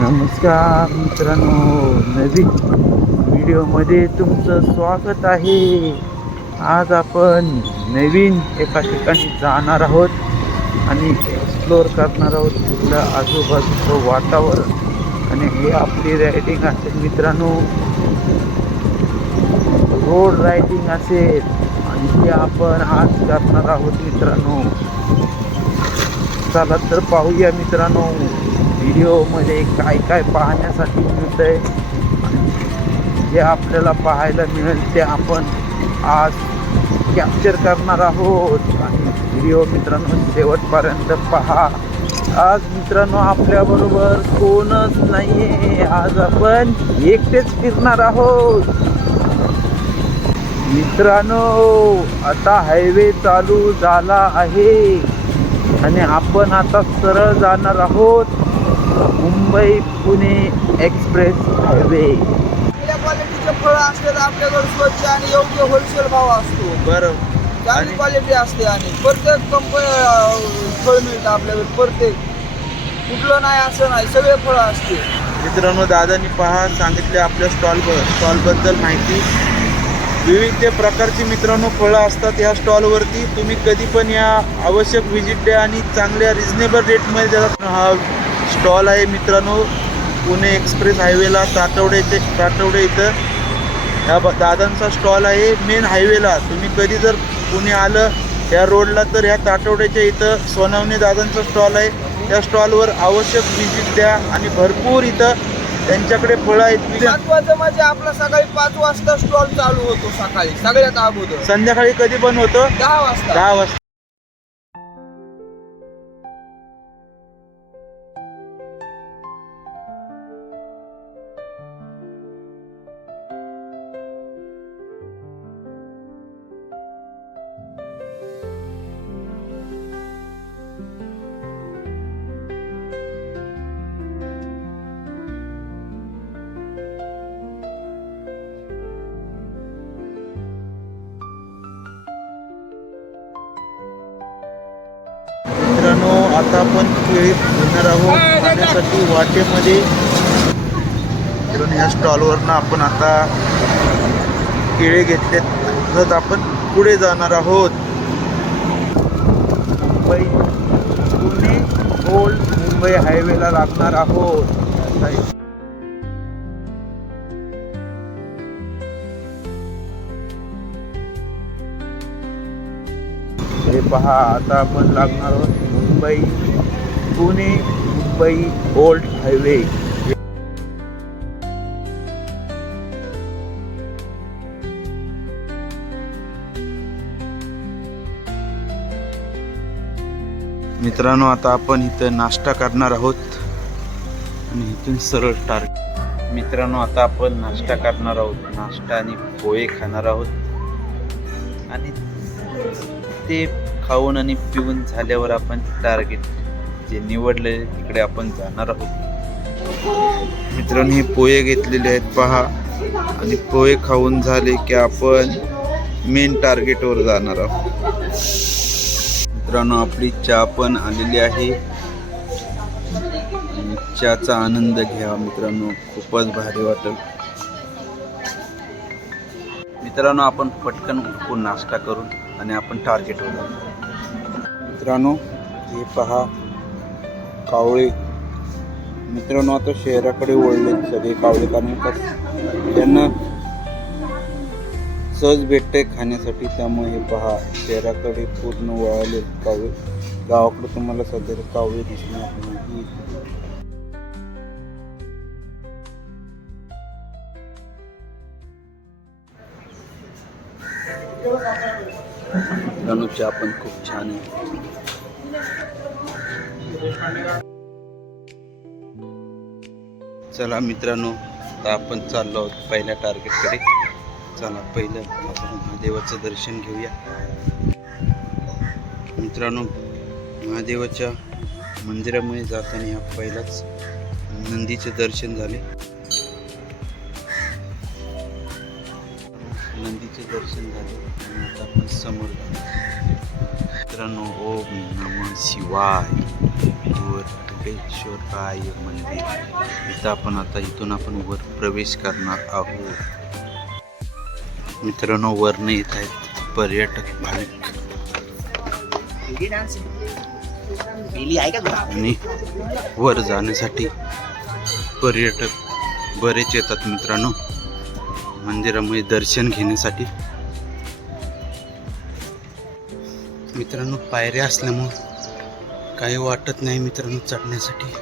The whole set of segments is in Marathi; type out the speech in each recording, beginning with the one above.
नमस्कार मित्रांनो नवीन व्हिडिओमध्ये तुमचं स्वागत आहे. आज आपण नवीन एका ठिकाणी जाणार आहोत आणि एक्सप्लोअर करणार आहोत तिथलं आजूबाजूचं वातावरण. आणि हे आपली रायडिंग असेल मित्रांनो. रोड रायडिंग असेल. आणि ते आपण आज करणार आहोत मित्रांनो. चला तर पाहूया मित्रांनो. व्हिडिओमध्ये काय काय पाहण्यासाठी मिळतंय जे आपल्याला पाहायला मिळेल ते आपण आज कॅप्चर करणार आहोत. आणि व्हिडिओ मित्रांनो शेवटपर्यंत पहा. आज मित्रांनो आपल्याबरोबर कोणच नाहीये. आज आपण एकटेच फिरणार आहोत. मित्रांनो आता हायवे चालू झाला आहे. आणि आपण आता सरळ जाणार आहोत. Mumbai Pune express highway. क्वालिटीचे फळं असतात आपल्याकडे स्वच्छ आणि योग्य होलसेल भाव असतो. बरं. चांगली क्वालिटी असते आणि प्रत्येक कंपनी फळ मिळतं आपल्याकडे प्रत्येक. कुठलं नाही असं नाही सगळे फळं असते. मित्रांनो दादानी पहा सांगितले आपल्या स्टॉल स्टॉलबद्दल माहिती. विविध प्रकारची मित्रांनो फळं असतात ह्या स्टॉलवरती तुम्ही कधी पण या आवश्यक व्हिजिट द्या आणि चांगल्या रिझनेबल रेटमध्ये हा स्टॉल आहे मित्रांनो पुणे एक्सप्रेस हायवेला ताटवडे इथे ताटवडे इथं. ह्या दादांचा स्टॉल आहे मेन हायवेला. तुम्ही कधी जर पुणे आलं या रोडला तर ह्या ताटवड्याच्या इथं सोनावणे दादांचा स्टॉल आहे. त्या स्टॉलवर आवश्यक व्हिजिट द्या आणि भरपूर इथं त्यांच्याकडे फळं आहेत. महत्वाचं म्हणजे आपला सकाळी पाच वाजता स्टॉल चालू होतो सकाळी सगळ्यात अगोदर. संध्याकाळी कधी बंद होतं. दहा वाजता. दहा वाजता. आता आपण केळी घेणार आहोत खाण्यासाठी वाटेमध्ये. मित्रांनो ह्या स्टॉलवरनं आपण आता केळे घेतलेत. तसंच आपण पुढे जाणार आहोत. मुंबई पुणे ओल्ड मुंबई हायवेला लागणार आहोत. हे पहा आता आपण लागणार आहोत मुंबई पुणे मुंबई ओल्ड हायवे मित्रांनो आता आपण इथं नाश्ता करणार आहोत. आणि इथून सरळ टार्गेट मित्रांनो आता आपण नाश्ता करणार आहोत. नाश्ता आणि पोहे खाणार आहोत. आणि ते खाऊन आणि पिऊन झाल्यावर आपण टार्गेट जे निवडले तिकडे आपण जाणार आहोत. मित्रांनो हे पोहे घेतलेले आहेत पहा. आणि पोहे खाऊन झाले की आपण मेन टार्गेटवर जाणार आहोत. मित्रांनो आपली चहा पण आलेली आहे. आणि चहाचा आनंद घ्या मित्रांनो. खूपच भारी वाटेल. मित्रांनो आपण पटकन उठून नाश्ता करून आणि आपण टार्गेटवर जाऊ. मित्रांनो हे पहा कावळे. मित्रांनो आता शहराकडे वळले सगळे कावळे कारण का त्यांना सहज भेटते खाण्यासाठी. त्यामुळे हे पहा शहराकडे पूर्ण वळाले कावळे. गावाकडे तुम्हाला सध्या कावळे दिसणार नाही मित्रांनो आपण पण खूप छान आहे. चला मित्रांनो आपण चाललो आहोत पहिल्या टार्गेटकडे चला पहिलं आपण महादेवाचं दर्शन घेऊया. मित्रांनो महादेवाच्या मंदिरामध्ये जाताना हा पहिलाच नंदीचे दर्शन झाले. नंदीचे दर्शन झाले. आता आपण समोर. मित्रांनो ओम नम शिवाय. वर गोरावडेश्वर राय मंदिर. इथं आपण आता इथून आपण वर प्रवेश करणार आहोत. मित्रांनो वरनं येत आहेत पर्यटक भाविक. आणि वर जाण्यासाठी पर्यटक बरेच येतात मित्रांनो. मंदिरामध्ये दर्शन घेण्यासाठी. मित्रांनो पायऱ्या असल्यामुळं काही वाटत नाही मित्रांनो चढण्यासाठी.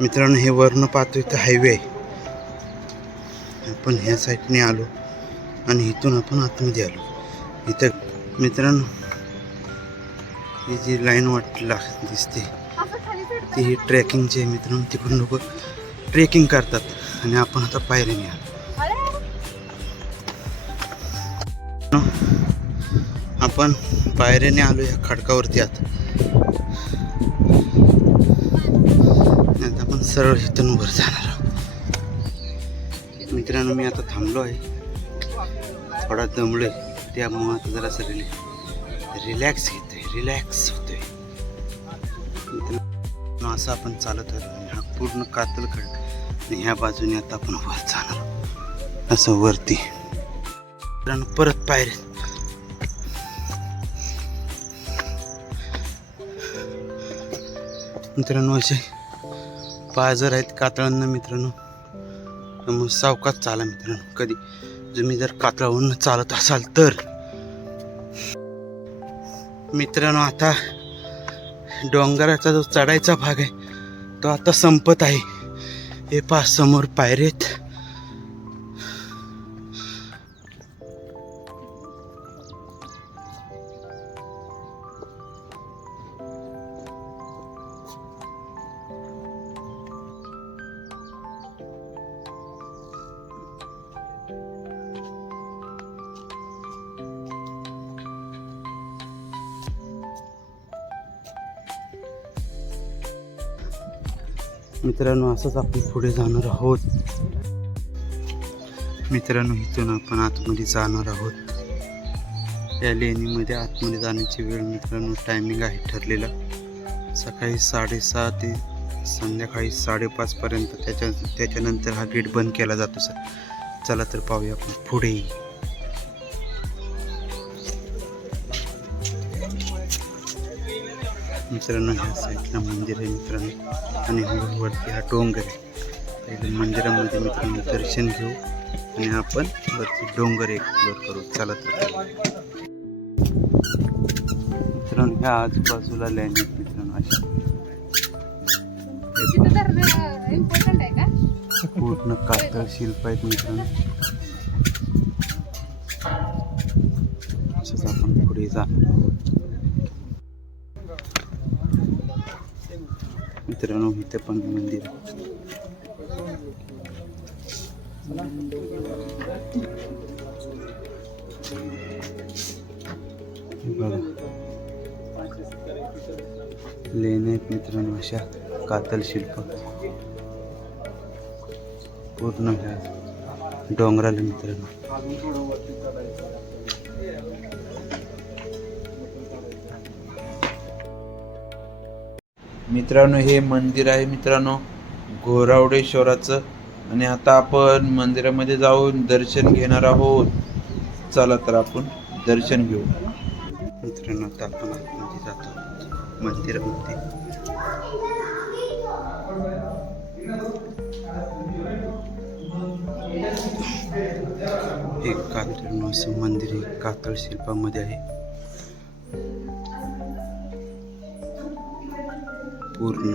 मित्रांनो हे वर्ण पाहतो तर हायवे आहे. आपण ह्या साईडने आलो आणि इथून आपण आतमध्ये आलो. इथं मित्रांनो ही जी लाईन वाटला दिसते ती ही ट्रेकिंगची आहे मित्रांनो. तिकडून लोक ट्रेकिंग करतात आणि आपण आता पायऱ्याने आलो. आपण पायऱ्याने आलो या खडकावरती आत. आता आपण सरळ इथून उभर जाणार आहोत. मित्रांनो मी आता थांबलो आहे थोडा दमलोय. त्यामुळं आता जरासं रिलॅ रिलॅक्स घेतोय. रिलॅक्स होतोय. मित्रांनो असं आपण चालत आलो. हा पूर्ण कातल खड आणि ह्या बाजूने आता आपण वर जाणार असं वरती. मित्रांनो परत पायऱ्या मित्रांनो असे पाजर आहेत कातळांना मित्रांनो. त्यामुळे सावकाच चाला मित्रांनो कधी. तुम्ही जर कातळावरून चालत असाल तर. मित्रांनो आता डोंगराचा जो चढायचा भाग आहे तो आता संपत आहे. हे पास समोर पायरेत मित्रांनो असंच आपण पुढे जाणार आहोत. मित्रांनो इथून आपण आतमध्ये जाणार आहोत. या लेणीमध्ये आतमध्ये जाण्याची वेळ मित्रांनो टायमिंग आहे ठरलेला. सकाळी साडेसहा ते संध्याकाळी साडेपाचपर्यंत त्याच्या त्याच्यानंतर हा गेट बंद केला जातो सर. चला तर पाहूया आपण पुढे. मित्रांनो ह्या साईडला मंदिर आहे मित्रांनो. आणि वर- वरती हा डोंगर आहे. पहिले मंदिरामध्ये मित्रांनो दर्शन घेऊ आणि आपण वरती डोंगर एक्सप्लोर करू. चला तर. मित्रांनो ह्या आजूबाजूला लँड आहेत मित्रांनो अशा. पूर्ण कातळ शिल्प आहेत मित्रांनो. आपण पुढे जाणार आहोत. मित्रांनो इथे पण मंदिर बघा. लेणे आहेत मित्रांनो अशा कातल शिल्प. पूर्ण डोंगराला मित्रांनो. मित्रांनो हे मंदिर आहे मित्रांनो घोरावडेश्वराचं. आणि आता आपण मंदिरामध्ये जाऊन दर्शन घेणार आहोत. चला तर आपण दर्शन घेऊ. मित्रांनो आता आपण आतमध्ये जातो. मंदिरामध्ये एक कातळ असं मंदिर हे कातळ शिल्पामध्ये आहे. पूर्ण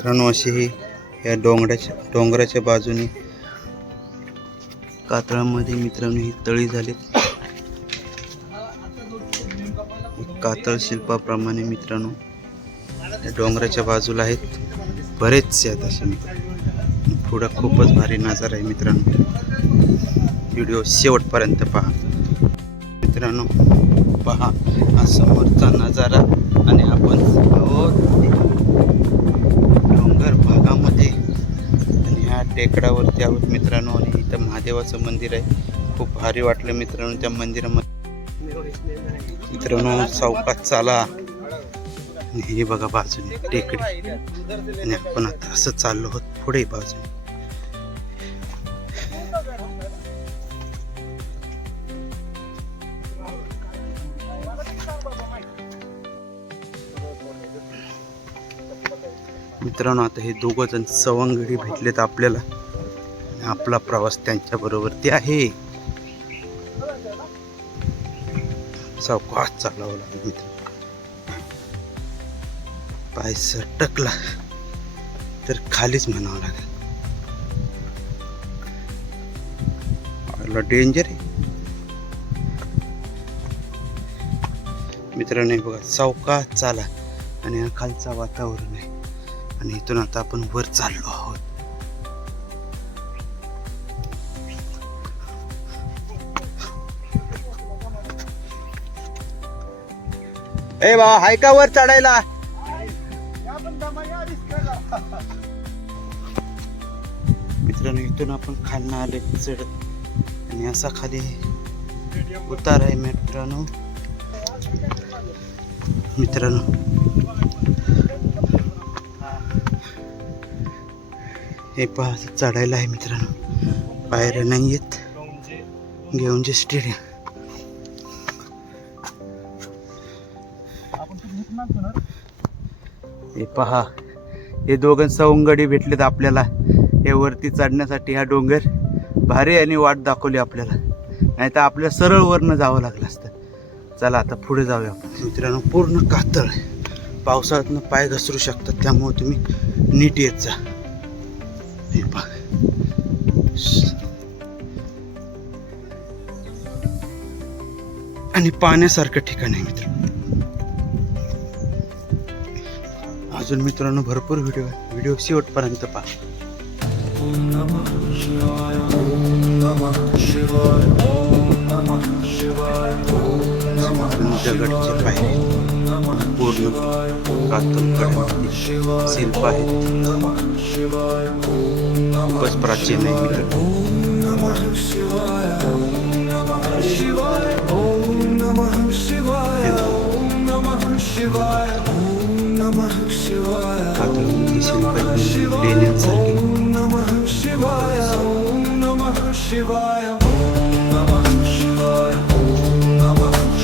मित्रांनो अशी ही या डोंगराच्या डोंगराच्या बाजूने कातळामध्ये मित्रांनो ही तळी झालीत कातळ शिल्पाप्रमाणे मित्रांनो या डोंगराच्या बाजूला आहेत बरेचसे आहेत असे मित्र. पुढं खूपच भारी नजारा आहे मित्रांनो. व्हिडिओ शेवटपर्यंत पहा. मित्रांनो पहा हा समोरचा नजारा आणि आपण टेकडावरती आहोत मित्रांनो आणि इथं महादेवाचं मंदिर आहे. खूप भारी वाटलं मित्रांनो त्या मंदिरामध्ये. मित्रांनो चौकात चाला. हे बघा बाजूने टेकडी. आणि आपण आता असं चाललो आहोत पुढे बाजूने. मित्रांनो आता हे दोघं जण सवंगडी भेटलेत आपल्याला. आपला प्रवास त्यांच्याबरोबर ते आहे. सावकाश चालावं लागेल मित्र पाय सटकला. तर खालीच म्हणावं लागेल. डेंजर आहे. मित्रांनो हे बघा सावकाश चाला. आणि हा खालचा वातावरण आहे. आणि इथून आता आपण वर चाललो आहोत. ए बा हाय का वर चढायला? मित्रांनो इथून आपण खालनं आले चढत आणि असा खाली उतार आहे मित्रांनो. मित्रांनो हे पहा चढायला आहे मित्रांनो. पायऱ्या नाही आहेत घेऊन जे स्टेडियम. हे पहा हे दोघं सवंगडी भेटलेत आपल्याला. हे वरती चढण्यासाठी हा डोंगर भारी आणि वाट दाखवली आपल्याला. नाही तर आपल्या सरळ वरनं जावं लागलं असतं. चला आता पुढे जाऊया आपण. मित्रांनो पूर्ण कातळ आहे. पावसाळ्यातनं पाय घसरू शकतात त्यामुळे तुम्ही नीट येत जा. हे पहा. आणि पाण्यासारखं ठिकाण आहे मित्र अजून मित्रांनो भरपूर व्हिडिओ आहे. व्हिडिओ शेवटपर्यंत पहा. दगडचे पायरे पूर्ण कातलकडे शिल्प आहेत. खूपच प्राचीन आहे मित्र. कातलमधली शिल्प लेण्यांसारखी. जी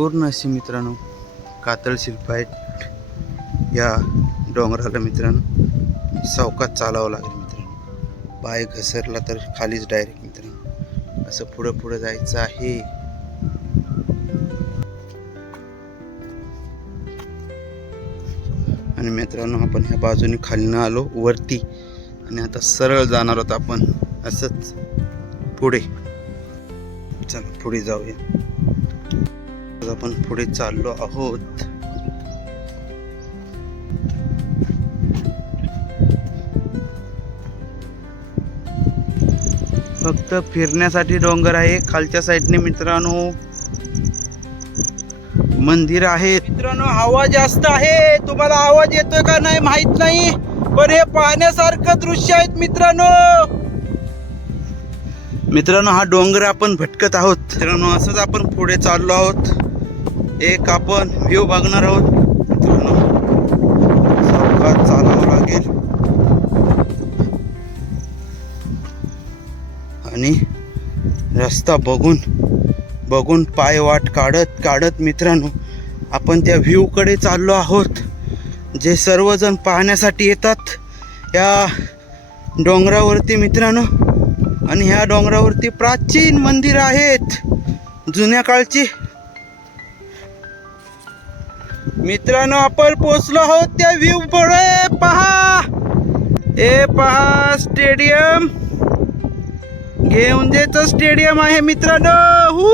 पूर्ण अशी मित्रांनो कातळ शिल्प आहेत. या डोंगराला मित्रांनो सावकात चालावं लागेल मित्रांनो. पाय घसरला तर खालीच डायरेक्ट मित्रांनो. असं पुढं पुढं जायचं आहे. आणि मित्रांनो आपण ह्या बाजूने खालीनं आलो वरती. आणि आता सरळ जाणार आहोत आपण. असंच पुढे. चला पुढे जाऊया. आपण पुढे चाललो आहोत. फक्त फिरण्यासाठी डोंगर आहे. खालच्या साईडने मित्रांनो मंदिर आहे. मित्रांनो आवाज जास्त आहे. तुम्हाला आवाज येतोय का नाही माहीत नाही पण हे पाहण्यासारखं दृश्य आहेत मित्रांनो. मित्रांनो हा डोंगर आपण भटकत आहोत. मित्रांनो असंच आपण पुढे चाललो आहोत. एक आपण व्ह्यू बघणार आहोत. मित्रांनो सावकाश चालावं लागेल. आणि रस्ता बघून बघून पाय वाट काढत काढत मित्रांनो आपण त्या व्ह्यूकडे चाललो आहोत. जे सर्वजण पाहण्यासाठी येतात या डोंगरावरती मित्रांनो. आणि ह्या डोंगरावरती प्राचीन मंदिर आहेत. जुन्या काळची मित्रांनो आपण पोचलो आहोत त्या व्ह्यू पुढे. पहा. हे पहा स्टेडियम घेऊंजेचं स्टेडियम आहे मित्रांनो. हू.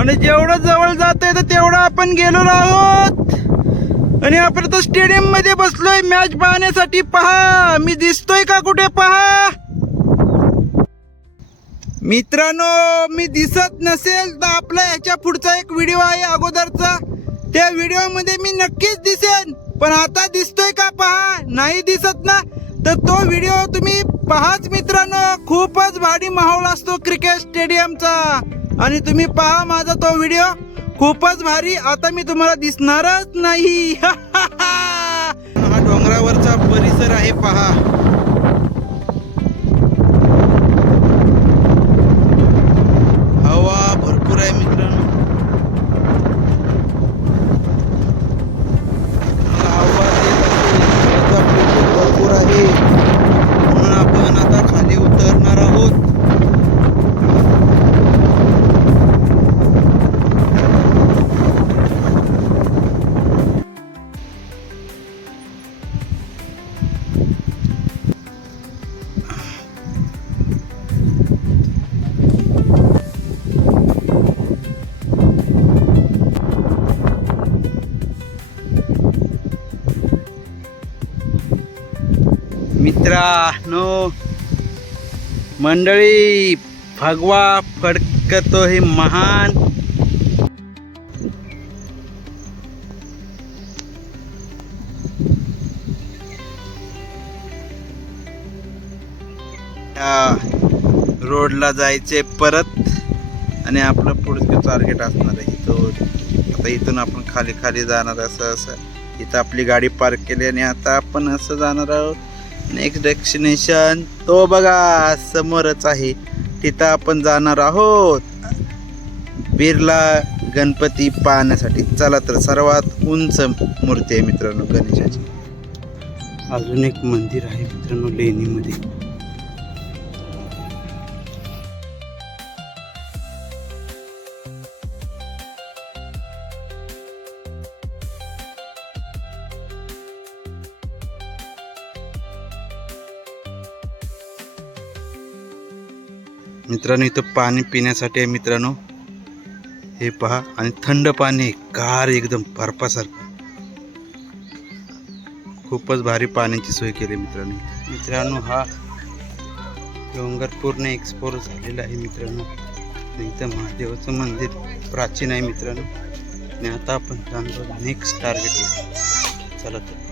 आणि जेवढं जवळ जात आहे तर तेवढं आपण गेलो आहोत. आणि आपण तर स्टेडियममध्ये बसलोय. मॅच पाहण्यासाठी पहा. मी दिसतोय का कुठे? पहा. मित्रांनो मी दिसत नसेल तर आपला ह्याच्या पुढचा एक व्हिडिओ आहे अगोदरचा. त्या व्हिडिओमध्ये मी नक्कीच दिसेन. पण आता दिसतोय का पहा? नाही दिसत ना. तर तो व्हिडिओ तुम्ही पहाच मित्रांनो. खूपच भारी माहोल असतो क्रिकेट स्टेडियमचा. आणि तुम्ही पहा माझा तो व्हिडिओ. खूपच भारी. आता मी तुम्हाला दिसणारच नाही. हा डोंगरावरचा परिसर आहे पहा. मित्रांनो मंडळी भगवा फडकतो हे महान रोडला जायचे परत आणि आपलं पुढचं टार्गेट असणार आहे इथं आता इथून आपण खाली खाली जाणार असं असं. इथं आपली गाडी पार्क केली आणि आता आपण असं जाणार आहोत. नेक्स्ट डेस्टिनेशन तो बघा समोरच आहे. तिथं आपण जाणार आहोत. बिर्ला गणपती पाहण्यासाठी. चला तर सर्वात उंच मूर्ती आहे मित्रांनो गणेशाची. अजून एक मंदिर आहे मित्रांनो लेणीमध्ये. मित्रांनो इथं पाणी पिण्यासाठी आहे मित्रांनो. हे पहा आणि थंड पाणी गार एकदम बर्फासारखं. खूपच भारी पाण्याची सोय केली मित्रांनो. मित्रांनो हा डोंगर पूर्ण एक्सप्लोर झालेला आहे मित्रांनो. इथं महादेवाचं मंदिर प्राचीन आहे मित्रांनो. आणि आता आपण जाणार नेक्स्ट टार्गेट चला तर.